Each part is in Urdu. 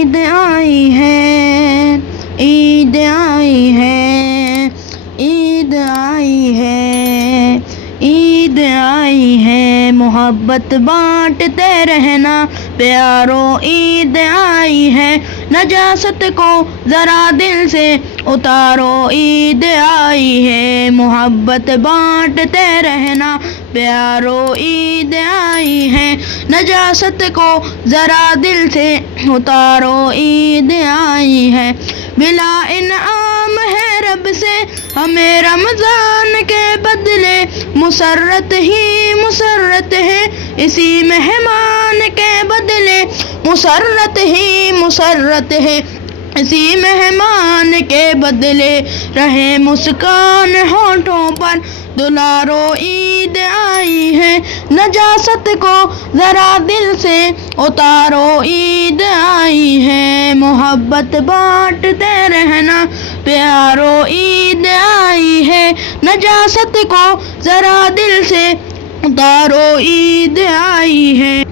عید آئی ہے، عید آئی ہے، عید آئی ہے، عید آئی ہے، محبت بانٹتے رہنا پیارو، عید آئی ہے، نجاست کو ذرا دل سے اتارو، عید آئی ہے، محبت بانٹتے رہنا پیارو، عید آئی ہے، نجاست کو ذرا دل سے اتارو، عید آئی ہے، بلا انعام ہے رب سے ہمیں رمضان کے بدلے، مسرت ہی مسرت ہے اسی مہمان کے بدلے، مسرت ہی مسرت ہے اسی مہمان کے بدلے، رہے مسکان ہونٹوں پر دلارو، عید آئی ہے، نجاست کو ذرا دل سے اتارو، عید آئی ہے، محبت بانٹتے رہنا پیارو، عید آئی ہے، نجاست کو ذرا دل سے اتارو، عید آئی ہے،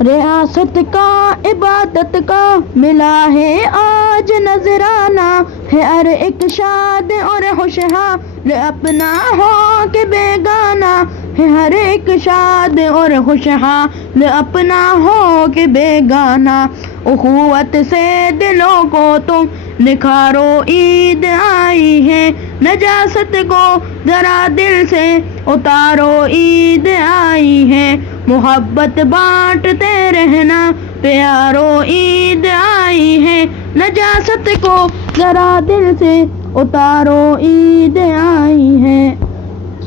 ریاست کا عبادت کا ملا ہے آج نذرانہ، ہے ہر ایک شاد اور خوشحال اپنا ہو کہ بیگانہ، ہے ہر ایک شاد اور خوشحال اپنا ہو کہ بیگانہ، اخوت سے دلوں کو تم نکھارو، عید آئی ہے، نجاست کو ذرا دل سے اتارو، عید آئی ہے، محبت بانٹتے رہنا پیارو، عید آئی ہے، نجاست کو ذرا دل سے اتارو، عید آئی ہے،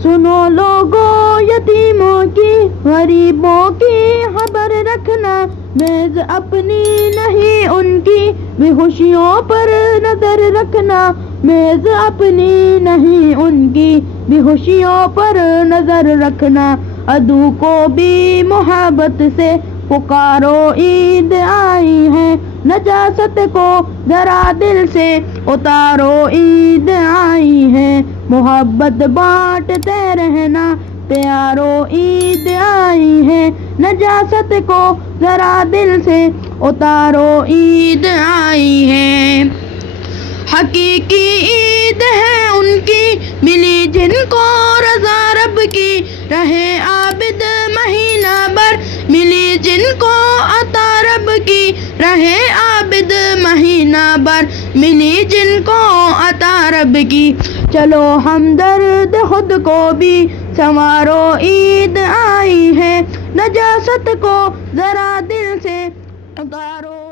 سنو لوگو یتیموں کی غریبوں کی خبر رکھنا، محض اپنی نہیں ان کی بھی خوشیوں پر نظر رکھنا، محض اپنی نہیں ان کی بھی خوشیوں پر نظر رکھنا، عدو کو بھی محبت سے پکارو، عید آئی ہے، نجاست کو ذرا دل سے اتارو، عید آئی ہے، محبت بانٹتے رہنا پیارو، عید آئی ہے، نجاست کو ذرا دل سے اتارو، عید آئی ہے، حقیقی عید ہے ان کی ملی جن کو رضا رب کی، رہے عابد مہینہ بھر ملی جن کو عطا رب کی، رہے عابد مہینہ بھر ملی جن کو عطا رب کی، چلو ہمدرد خود کو بھی سنوارو، عید آئی ہے، نجاست کو ذرا دل سے اتارو،